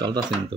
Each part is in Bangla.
চলতেছে কিন্তু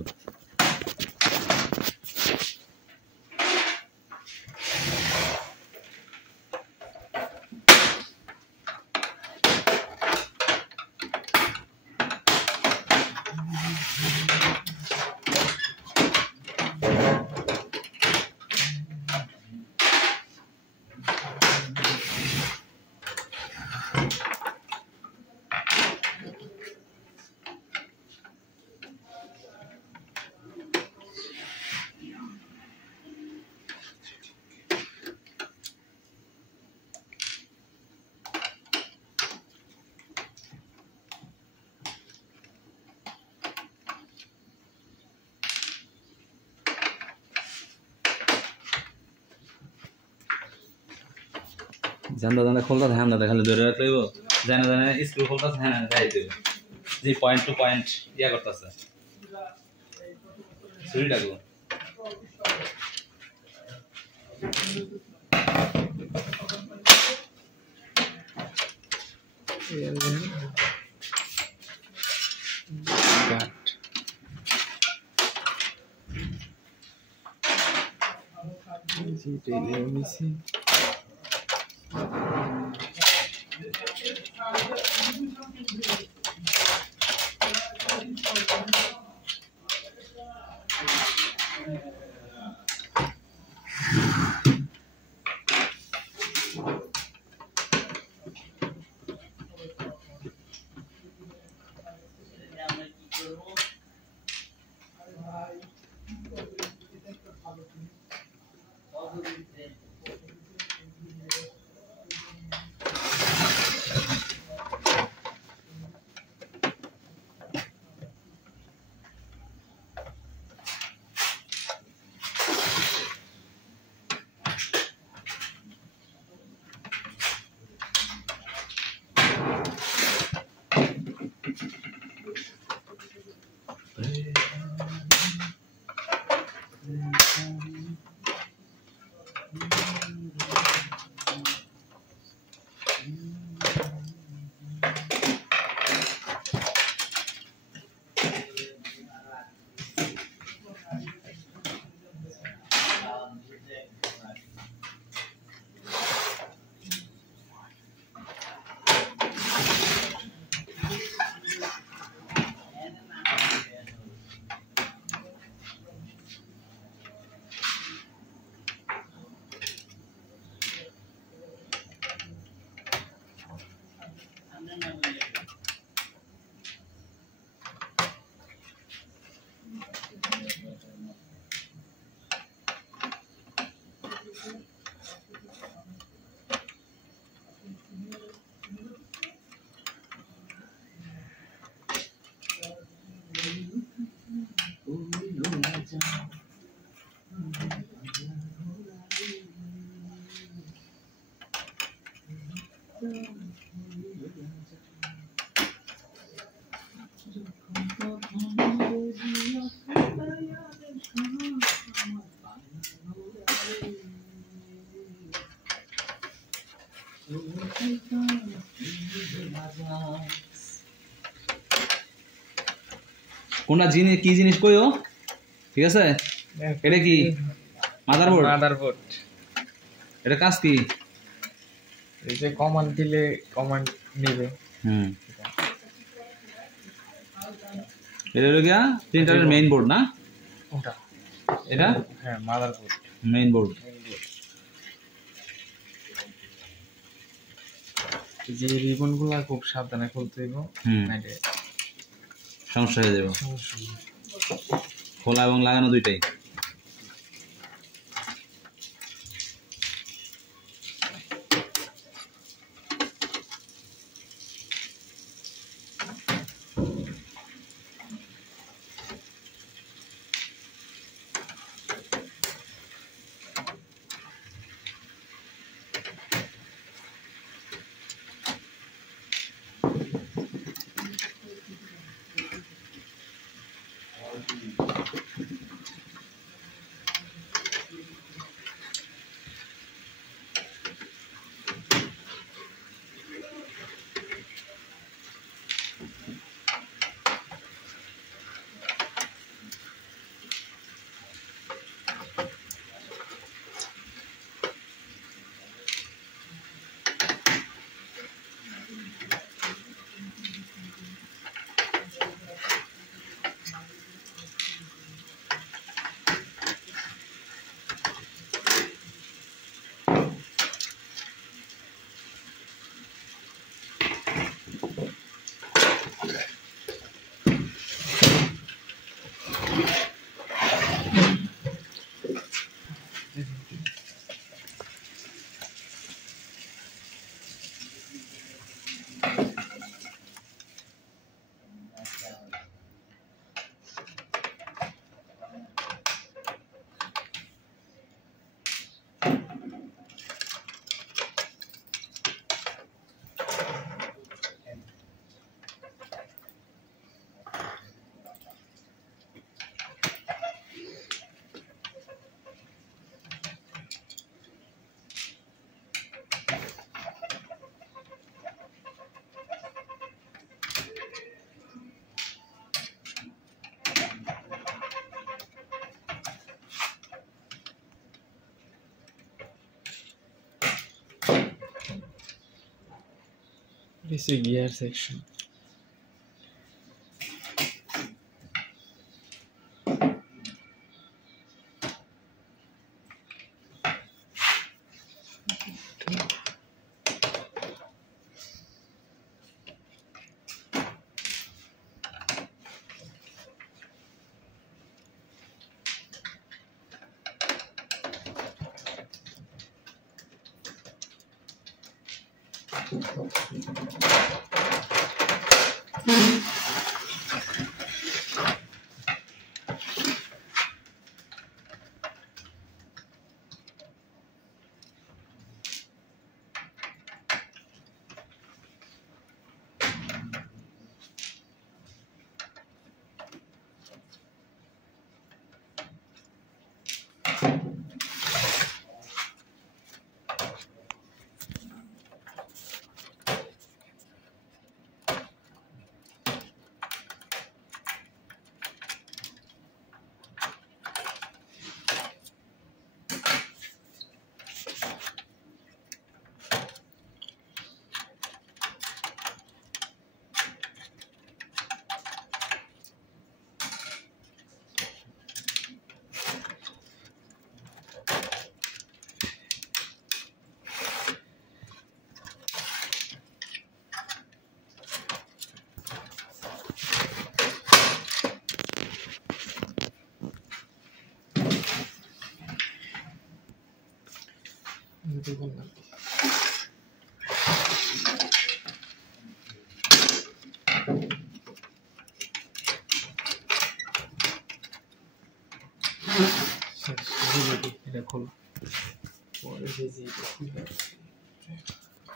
জানদা খোলতা ধ্যান দাদা খালি ধরে রাখলেই জানা স্ক্রু খোলতা হ্যাঁ যাই দেবে যে পয়েন্ট টু পয়েন্ট ইয়া করতেছে ছুরিটা গো কোনটা জিনিস কি জিনিস কইও ঠিক আছে এটা কি মাদারবোর্ড এটা কাজ কি এই যে কমান্ড দিলে কমান্ড নেবে এটা হলো গিয়া প্রিন্টারের মেইন বোর্ড না ওটা এটা হ্যাঁ মাদারবোর্ড মেইন বোর্ড যে রিবনগুলো খুব সাবধানে খুলতে হইব নাইলে সমস্যা হয়ে যাবে খোলা এবং লাগানো দুইটাই This is gear section.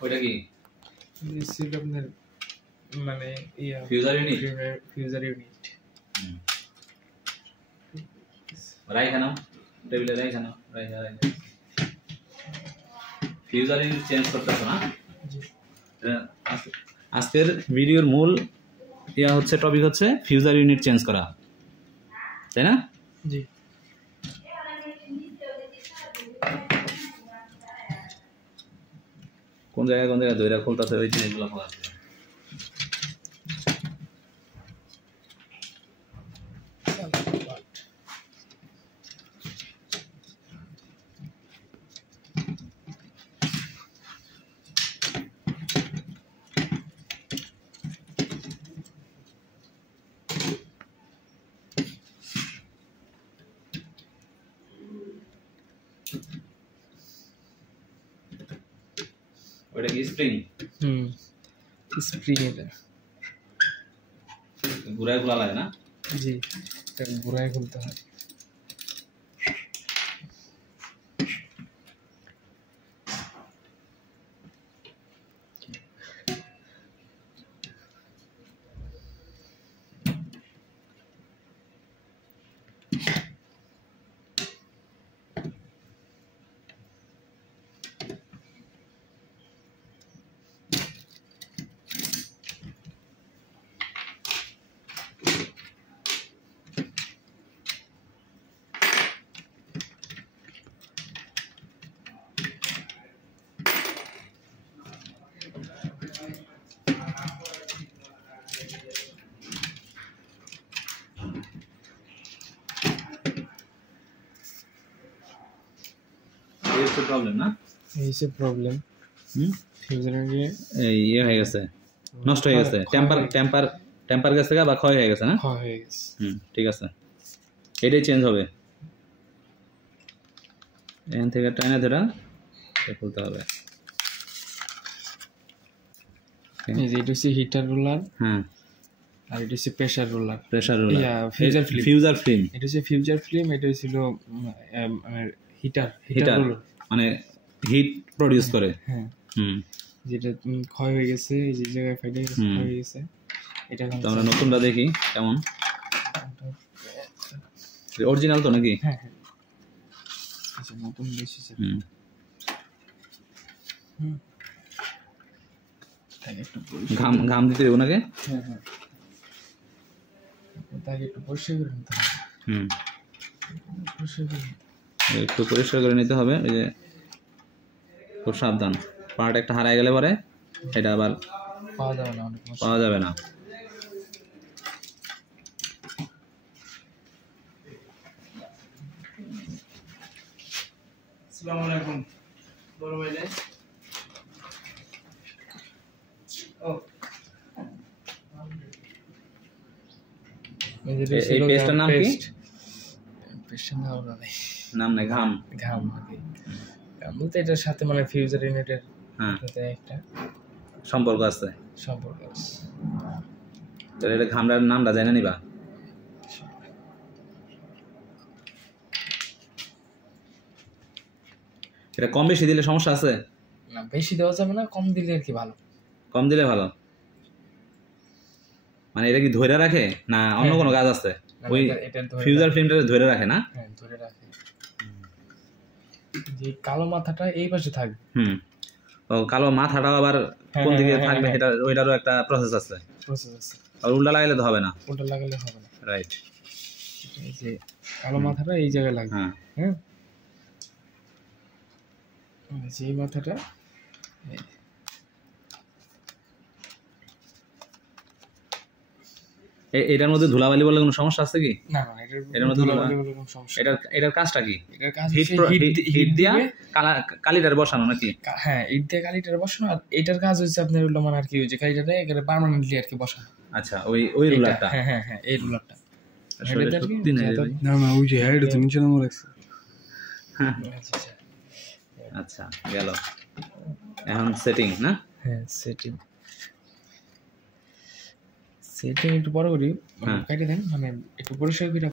ওইটা কি আপনার মানে ফিউজার ইউনিট রাইখানা টেবিলে রাইখানা ফিউজার ইউনিট চেঞ্জ করতেছ না? আজকের ভিডিওর মূল টপিক হচ্ছে ফিউজার ইউনিট চেঞ্জ করা, তাই না? জি। কোন জায়গায় দইরা খুলতেছে ওই জিনিসগুলো খোলা আছে। ওটা কি স্প্রিং? স্প্রিং এটা ঘুরায় খোলা লাগে না? জি, এটা ঘুরায় খুলতে হয়। প্রবলেম না, এই যে প্রবলেম ফিউজারের ইয়ে হয়ে গেছে, নষ্ট হয়ে গেছে, টেম্পার গেছে বা ক্ষয় হয়ে গেছে না? ক্ষয় হয়ে গেছে। ঠিক আছে, এটাই চেঞ্জ হবে। এখান থেকে টাইনা ধরা খুলতে হবে। এই যে এটা হচ্ছে হিটার রোলার, হ্যাঁ, আর এটা হচ্ছে প্রেসার রোলার। ফিউজার ফিল্ম, এটা হচ্ছে ফিউজার ফিল্ম, এটা ছিল হিটার রোলার, মানে হিট প্রডিউস করে। হ্যাঁ, যেটা ক্ষয় হয়ে গেছে, এই যে জায়গায় ফাইটে ক্ষয় হয়ে গেছে। এটা আমরা নতুনটা দেখি কেমন, অরিজিনাল তো নাকি? হ্যাঁ হ্যাঁ, আচ্ছা নতুন বেশি আছে। ঘাম দিতে দেবো নাকি? হ্যাঁ হ্যাঁ, তাকে একটু পরিষ্কার করে নিতে হবে। একটু পরিষ্কার করে নিতে হবে। এই যে খুব সাবধান, পার্ট একটা হারায় গেলে পরে এটা আবার পাওয়া যাবে না, অনেক মুশকিল। পাওয়া যাবে না। আসসালামু আলাইকুম বড় ভাই রে। ও এই পেস্টটার নাম কি? পেস্টের নাম নাই, নাম নাই, ঘাম। ঘাম বলতে এটার সাথে মানে ফিউজার ইউনিটের একটা সম্পর্ক আছে। সম্পর্ক আছে। তাহলে এটা ঘামটার নামটা জানা নিবা। এটা কম বেশি দিলে সমস্যা আছে? না, বেশি দেওয়া যাবে না, কম দিলে আর কি ভালো। কম দিলে ভালো মানে এটা কি ধরে রাখে না অন্য কোনো কাজ আছে? ওই ফিউজার ফিল্মটা ধরে রাখে না? হ্যাঁ, ধরে রাখে। যে কালো মাথাটা এই পাশে থাকবে। ও কালো মাথাটাও আবার কোন দিকে থাকবে সেটা ওইটারও একটা প্রসেস আছে। আর উল্টা লাগাইলে তো হবে না। উল্টা লাগালে হবে না, রাইট। এই যে কালো মাথাটা এই জায়গায় লাগবে। হ্যাঁ, এই মাথাটা এটার মধ্যে ধুলাবালি বলে কোনো সমস্যা আছে কি? না, এটার মধ্যে ধুলাবালি বলে কোনো সমস্যা। এটার কাজটা কি? এটার কাজ হিট দিয়া কালিটার বসানো নাকি? হ্যাঁ, ইট দিয়ে কালিটার বসানো। আর এটার কাজ হচ্ছে আপনার হলো মানে আর কি ওই যে কালিটাটা একেবারে পার্মানেন্টলি আর কি বসানো। আচ্ছা, ওই রুলারটা। হ্যাঁ, এই রুলারটা। সত্যি না না, ওই যে হেড তো নিচে নামা রাখছে। আচ্ছা, গেল। এখন সেটিং না? হ্যাঁ, সেটিং একটু বড় করি, কেটে দেন, মানে একটু পরিষ্কার করে